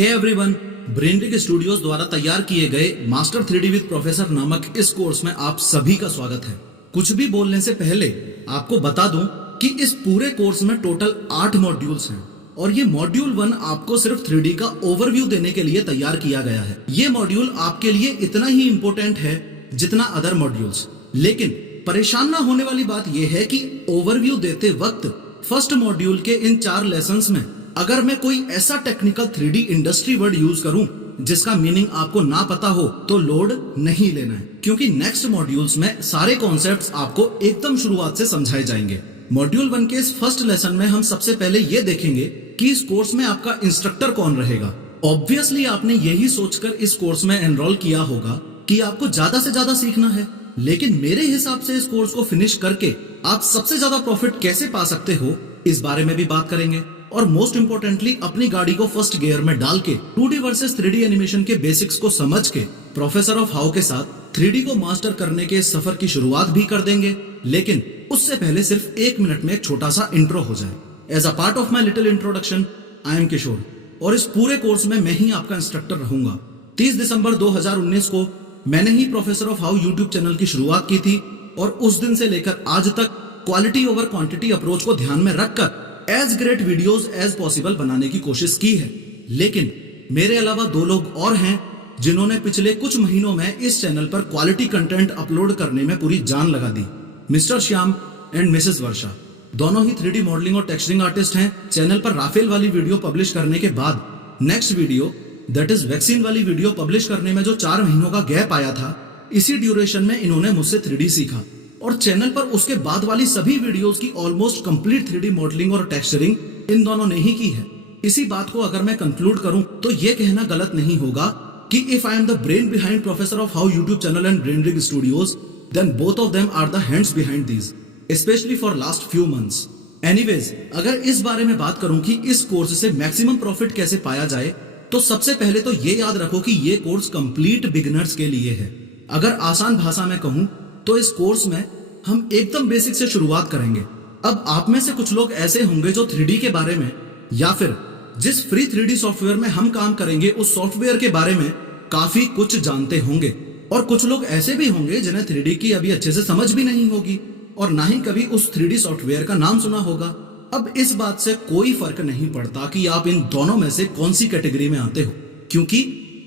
Hey everyone, ब्रेनरिग studios द्वारा तैयार किए गए मास्टर 3D विद प्रोफेसर नामक इस कोर्स में आप सभी का स्वागत है। कुछ भी बोलने से पहले आपको बता दूं कि इस पूरे कोर्स में टोटल 8 मॉड्यूल्स हैं और ये मॉड्यूल 1 आपको सिर्फ 3D का ओवरव्यू देने के लिए तैयार किया गया है। ये मॉड्यूल आपके लिए इतना ही इम्पोर्टेंट है जितना अदर मॉड्यूल्स। लेकिन परेशान ना होने वाली बात यह है कि ओवरव्यू देते वक्त फर्स्ट मॉड्यूल के इन 4 लेसन्स में अगर मैं कोई ऐसा technical 3D industry word use करूं जिसका मीनिंग आपको ना पता हो तो लोड नहीं लेना है, क्योंकि नेक्स्ट मॉड्यूल्स में सारे कॉन्सेप्ट्स आपको एकदम शुरुआत से समझाए जाएंगे। मॉड्यूल 1 के इस फर्स्ट लेसन में हम सबसे पहले ये देखेंगे कि इस कोर्स में आपका इंस्ट्रक्टर कौन रहेगा। ऑब्वियसली आपने यही सोचकर इस कोर्स में एनरोल किया होगा कि आपको ज्यादा से ज्यादा सीखना है, लेकिन मेरे हिसाब से इस कोर्स को फिनिश करके आप सबसे ज्यादा प्रॉफिट कैसे पा सकते हो इस बारे में भी बात करेंगे। और मोस्ट इंपोर्टेंटली अपनी गाड़ी को फर्स्ट गियर में डाल के 2D वर्सेस 3D एनिमेशन के बेसिक्स को समझ के प्रोफेसर ऑफ हाउ के साथ 3D को मास्टर करने के सफर की शुरुआत भी कर देंगे। लेकिन उससे पहले सिर्फ 1 मिनट में एक छोटा सा इंट्रो हो जाए। As a part of my little introduction, I am Kishore और इस पूरे कोर्स में मैं ही आपका इंस्ट्रक्टर रहूंगा। 30 दिसंबर 2019 को मैंने ही professor of how YouTube channel की शुरुआत की थी और उस दिन से लेकर आज तक क्वालिटी ओवर क्वांटिटी अप्रोच को ध्यान में रखकर as great videos as possible बनाने की कोशिश की है। लेकिन मेरे अलावा 2 लोग और हैं जिन्होंने पिछले कुछ महीनों में इस चैनल पर क्वालिटी कंटेंट अपलोड करने में पूरी जान लगा दी। मिस्टर श्याम एंड मिसेस वर्षा दोनों ही 3D मॉडलिंग और टेक्सचरिंग आर्टिस्ट हैं। चैनल पर राफेल वाली वीडियो पब्लिश करने के बाद next video that is vaccine वाली वीडियो पब्लिश करने में जो 4 महीनों का गैप आया था, इसी ड्यूरेशन में इन्होंने मुझसे 3D सीखा और चैनल पर उसके बाद वाली सभी वीडियोस की ऑलमोस्ट कंप्लीट 3D मॉडलिंग और टेक्सचरिंग इन दोनों ने ही की है। इसी बात को अगर मैं कंक्लूड करूं तो ये कहना गलत नहीं होगा कि if I am the brain behind professor of how YouTube channel and brainrig studios, then both of them are the hands behind these, specially for last few months. Anyways, अगर इस बारे में बात करूं कि इस कोर्स से मैक्सिमम प्रॉफिट कैसे पाया जाए, तो सबसे पहले तो ये याद रखो कि ये कोर्स कंप्लीट बिगिनर्स के लिए है। अगर आसान भाषा में कहूं तो इस कोर्स में हम एकदम बेसिक से शुरुआत करेंगे। अब आप में से कुछ लोग ऐसे होंगे जो 3D के बारे में या फिर जिस फ्री 3D सॉफ्टवेयर में हम काम करेंगे उस सॉफ्टवेयर के बारे में काफी कुछ जानते होंगे, और कुछ लोग ऐसे भी होंगे जिन्हें 3D की अभी अच्छे से समझ भी नहीं होगी और ना ही कभी उस 3D सॉफ्टवेयर का नाम सुना होगा। अब इस बात से कोई फर्क नहीं पड़ता कि आप इन दोनों में से कौन सी कैटेगरी में आते हो, क्योंकि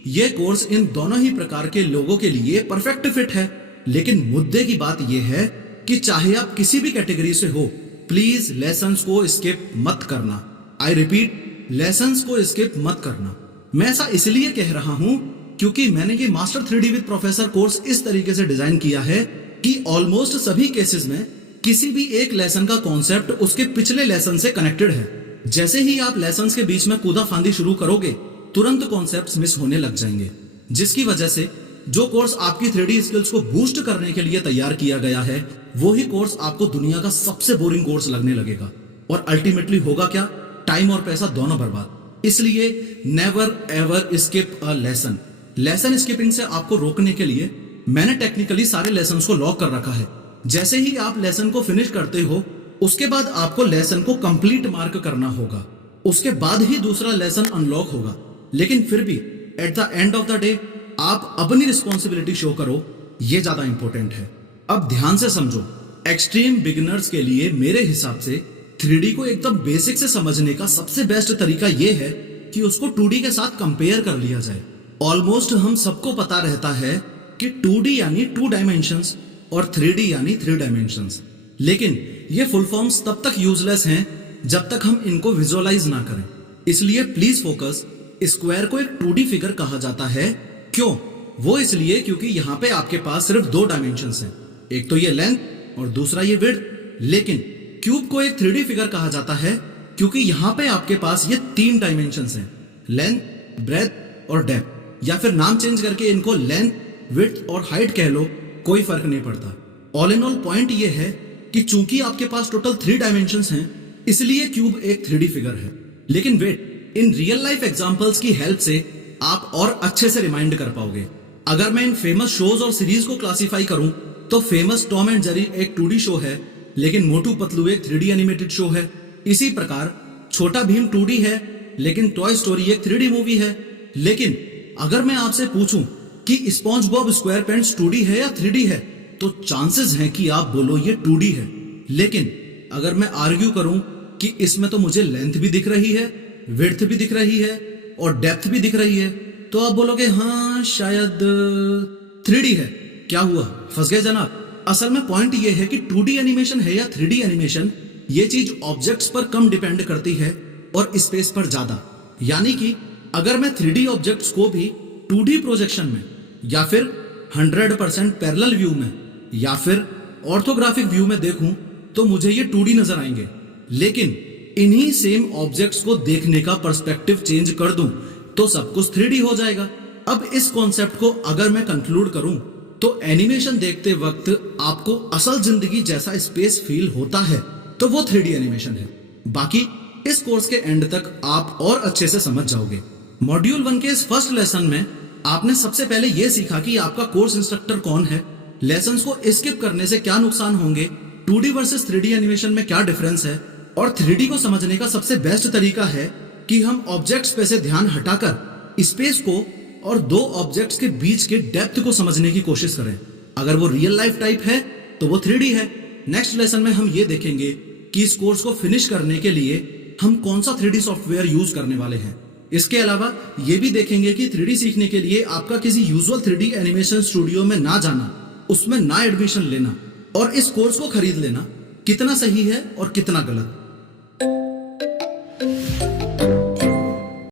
ये कोर्स इन दोनों ही प्रकार के लोगों के लिए परफेक्ट फिट है। लेकिन मुद्दे की बात यह है कि चाहे आप किसी भी कैटेगरी से हो, प्लीज लेसन्स को स्किप मत करना। आई रिपीट, लेसन्स को स्किप मत करना। मैं ऐसा इसलिए कह रहा हूं क्योंकि मैंने ये master 3D with professor course इस तरीके से डिजाइन किया है कि ऑलमोस्ट सभी केसेस में किसी भी एक लेसन का कॉन्सेप्ट उसके पिछले लेसन से कनेक्टेड है। जैसे ही आप लेसन्स के बीच में कूदा फांदी शुरू करोगे, तुरंत कॉन्सेप्ट्स मिस होने लग जाएंगे, जिसकी वजह से जो कोर्स आपकी 3D स्किल्स को बूस्ट करने के लिए तैयार किया गया है, वो ही कोर्स आपको दुनिया का सबसे बोरिंग कोर्स लगने लगेगा और अल्टीमेटली होगा क्या? टाइम और पैसा दोनों बर्बाद। इसलिए never ever skip a lesson. Lesson skipping से आपको रोकने के लिए मैंने टेक्निकली सारे लेसन्स को लॉक कर रखा है। जैसे ही आप लेसन को फिनिश करते हो, उसके बाद आपको लेसन को कंप्लीट मार्क करना होगा, उसके बाद ही दूसरा लेसन अनलॉक होगा। लेकिन फिर भी at the end of the day आप अपनी रिस्पॉन्सिबिलिटी शो करो, ये ज्यादा इंपॉर्टेंट है। अब ध्यान से समझो, एक्सट्रीम बिगिनर्स के लिए मेरे हिसाब से 3D को एकदम बेसिक से समझने का सबसे बेस्ट तरीका यह है कि उसको 2D के साथ कंपेयर कर लिया जाए। ऑलमोस्ट हम सबको पता रहता है कि 2D यानी 2 डायमेंशंस और 3D यानी 3 डायमेंशंस, लेकिन ये फुल फॉर्म्स तब तक यूजलेस हैं जब तक हम इनको विजुअलाइज ना करें। इसलिए प्लीज फोकस। स्क्वायर को एक 2D फिगर कहा जाता है। क्यों? वो इसलिए क्योंकि यहाँ पे आपके पास सिर्फ 2 डायमेंशंस हैं, एक तो ये लेंथ और दूसरा ये विड्थ। लेकिन क्यूब को एक 3D फिगर कहा जाता है क्योंकि यहाँ पे आपके पास ये 3 डायमेंशंस हैं, लेंथ, ब्रेथ और डेप्थ, या फिर नाम चेंज करके इनको लेंथ, विड्थ और हाइट कह लो, कोई फर्क नहीं पड़ता। ऑल इन ऑल पॉइंट ये है कि चूंकि आपके पास टोटल 3 डायमेंशंस हैं, इसलिए क्यूब एक 3D फिगर है। लेकिन wait, in real life examples की हेल्प से आप और अच्छे से रिमाइंड कर पाओगे। अगर मैं इन फेमस शोज और सीरीज को क्लासिफाई करूं तो फेमस टॉम एंड जेरी एक 2D शो है, लेकिन मोटू पतलू एक 3D एनिमेटेड शो है। इसी प्रकार छोटा भीम 2D है लेकिन टॉय स्टोरी एक 3D मूवी है। लेकिन अगर मैं आपसे पूछूं कि sponge Bob square paints 2D है या 3D है, तो चांसेस हैं कि आप बोलो ये 2D है। लेकिन अगर मैं आर्ग्यू करूं कि इसमें तो मुझे लेंथ भी दिख रही है, विड्थ भी दिख रही है और डेप्थ भी दिख रही है, तो आप बोलोगे हाँ शायद 3D है। क्या हुआ, फंस गए जनाब? असल में पॉइंट ये है कि 2D एनिमेशन है या 3D एनिमेशन, ये चीज ऑब्जेक्ट्स पर कम डिपेंड करती है और स्पेस पर ज्यादा। यानी कि अगर मैं 3D ऑब्जेक्ट्स को भी 2D प्रोजेक्शन में या फिर 100% पैरेलल व्यू में या फिर ऑर्थोग्राफिक व्यू में देखूं तो मुझे ये 2D नजर आएंगे। लेकिन इन्हीं सेम ऑब्जेक्ट्स को देखने का पर्सपेक्टिव चेंज कर दूं तो सब कुछ 3D हो जाएगा। अब इस कॉन्सेप्ट को अगर मैं कंक्लूड करूं तो एनिमेशन देखते वक्त आपको असल जिंदगी जैसा स्पेस फील होता है तो वो 3D एनिमेशन है। बाकी इस कोर्स के एंड तक आप और अच्छे से समझ जाओगे। मॉड्यूल 1 के इस फर्स्ट लेसन में आपने सबसे पहले यह सीखा कि आपका कोर्स इंस्ट्रक्टर कौन है, लेसन्स को स्किप करने से क्या नुकसान होंगे, 2D वर्सेस 3D एनिमेशन में क्या डिफरेंस है, और 3D को समझने का सबसे बेस्ट तरीका है कि हम ऑब्जेक्ट्स पे से ध्यान हटाकर स्पेस को और दो ऑब्जेक्ट्स के बीच के डेप्थ को समझने की कोशिश करें। अगर वो रियल लाइफ टाइप है तो वो 3D है। नेक्स्ट लेसन में हम ये देखेंगे कि इस कोर्स को फिनिश करने के लिए हम कौन सा 3D सॉफ्टवेयर यूज करने वाले हैं। इसके अलावा ये भी देखेंगे कि 3D सीखने के लिए आपका किसी यूजुअल 3D एनिमेशन स्टूडियो में ना जाना, उसमें ना एडमिशन लेना और इस कोर्स को खरीद लेना कितना सही है और कितना गलत।